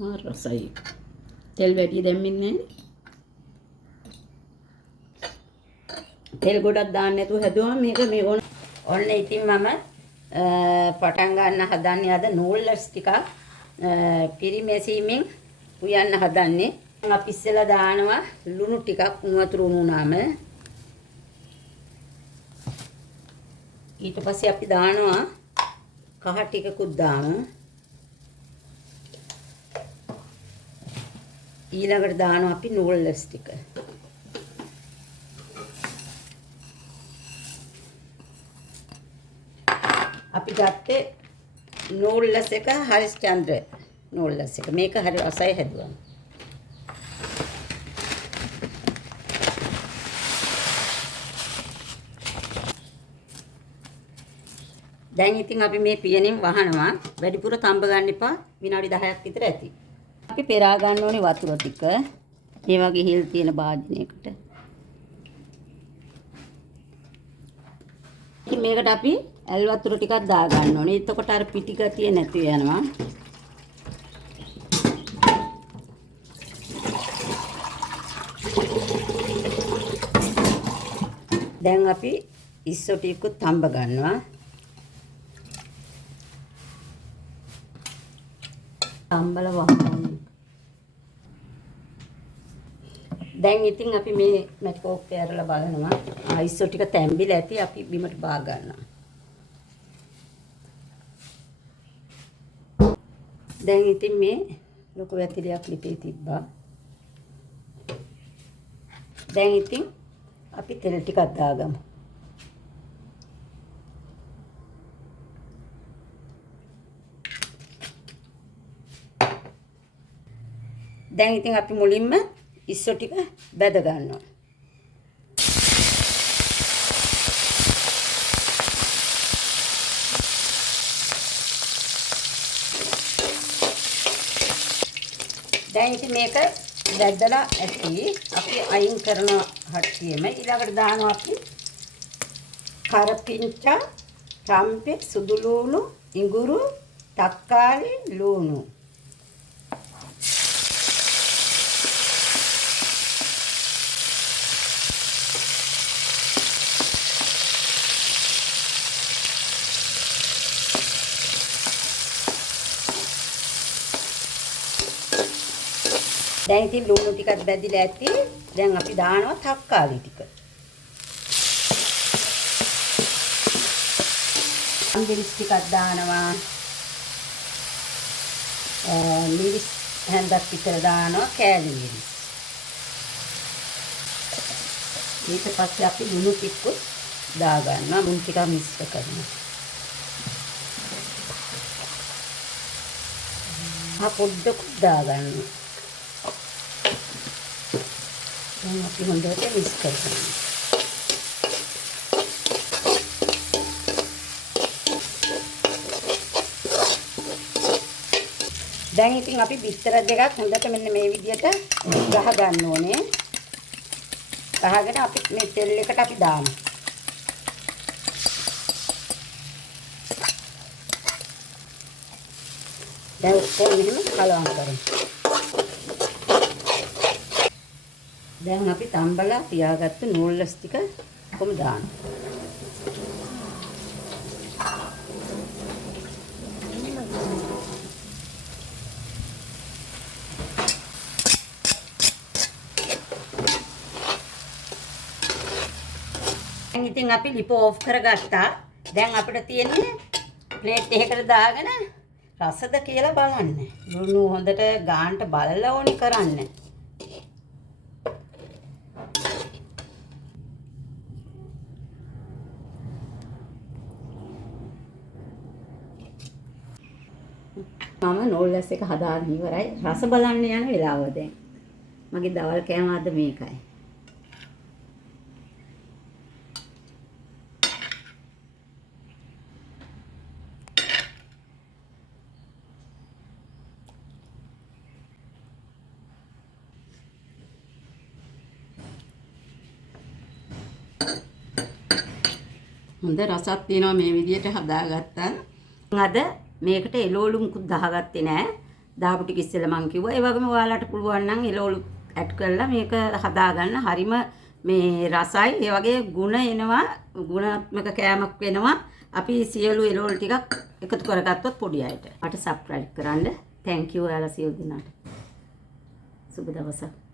රසයි. තෙල් වැඩි දැම්මින් නැහැ. තෙල් ගොඩක් දාන්න නැතුව හැදුවම මේක ඔන්න ඉතින් මම පටන් ගන්න හදන්නේ අද නූල්ලස් ටිකක් පිරිමැසීමෙන් උයන්න හදන්නේ. අපි ඉස්සෙල්ලා දානවා ලුණු ටිකක් උණු වතුර උණුනාම. ඊට පස්සේ අපි දානවා කහ ටිකකුත් දාමු. ඊළඟට දානවා අපි නූල්ලස් ටික. අපි ගත්තේ නූල්ලස් එක හරිස්චන්ද්‍ර නූල්ලස් එක. මේක හරි රසයි හැදුවා. දැන් ඉතින් අපි මේ පියනෙන් වහනවා. වැඩිපුර තඹ ගන්න එපා. විනාඩි 10ක් විතර ඇති. අපි පෙරා ගන්න ඕනේ වතුර ටික. මේ වගේ හිල් තියෙන භාජනයකට. ඉතින් මේකට අපි ඇල් වතුර ටිකක් දා ගන්න ඕනේ. එතකොට අර පිටි ගතිය නැති වෙනවා. දැන් අපි ඉස්සෝ ටිකකුත් තඹ ගන්නවා. තඹල වහනවා. දැන් ඉතින් අපි මේ මැටි ඇරලා බලනවා. ඉස්සෝ ටික තැම්බිලා ඇති. අපි බිමට බා ගන්නවා. දැන් ඉතින් මේ ලොකු වැතිලියක් ලිපේ තිබ්බා. දැන් ඉතින් අපි තෙල් ටිකක් දාගමු. දැන් ඉතින් අපි මුලින්ම ඉස්සෝ ටික බැද ගන්නවා. දැන් ඉතින් මේක බැදලා ඇති. අපි අයින් කරන හට්ටියෙම ඊළඟට දානවා අපි කරපිංචා, රම්පේ, සුදු ලුණු, ඉඟුරු, තක්කාලි, ලුණු. දැන් ඉතින් ලුණු ටිකක් බැදිලා ඇති. දැන් අපි දානවා තක්කාලි ටික. මිරිස් ටිකක් දානවා. මිරිස් හැන්දක් විතර දානවා කෑලි මිරිස්. ඊට පස්සේ අපි ලුණු ටිකක් දා ගන්නවා. ලුණු ටික මිශ්‍ර කරනවා. පොඩ්ඩක් දා ගන්නවා. දැන් අපි හොඳට මික්ස් කරගන්න. දැන් ඉතින් අපි බිත්තර දෙකක් හොඳට මෙන්න මේ විදිහට ගහ ගන්න ඕනේ. ගහගෙන අපි මේ තෙල් එකට අපි දාමු. දැන් ඔක්කොම මෙහෙම කලවම් කරමු. දැන් අපි තම්බලා තියාගත්තු නූල්ලස් ටික කොහොම දානවා. දැන් ඉතින් අපි ලිප ඕෆ් කරගත්තා. දැන් අපිට තියෙන්නේ ප්ලේට් එකකට දාගෙන රසද කියලා බලන්න. ලුණු හොඳට ගානට බලලා ඕනි කරන්න. මම නූල්ලස් එක හදාගෙන ඉවරයි. රස බලන්න යන වෙලාව දැන්. මගේ දවල් කෑම අද මේකයි. හොඳ රසක් තියෙනවා මේ විදියට හදාගත්තා. අද මේකට එළවලු මුකුත් දාගත්තේ නැහැ. දාපු ටික ඉස්සෙල්ලා මං කිව්වා. ඒ වගේම ඔයාලට පුළුවන් නම් එළවලු ඇඩ් කරලා මේක හදාගන්න. හරිම මේ රසයි. ඒ වගේ ගුණ එනවා. ගුණාත්මක කෑමක් වෙනවා. අපි සියලු එළවලු ටිකක් එකතු කරගත්තොත් පොඩි අයට. මට සබ්ස්ක්‍රයිබ් කරන්න. thank you ඔයාලා සියලු දෙනාට. සුබ දවසක්.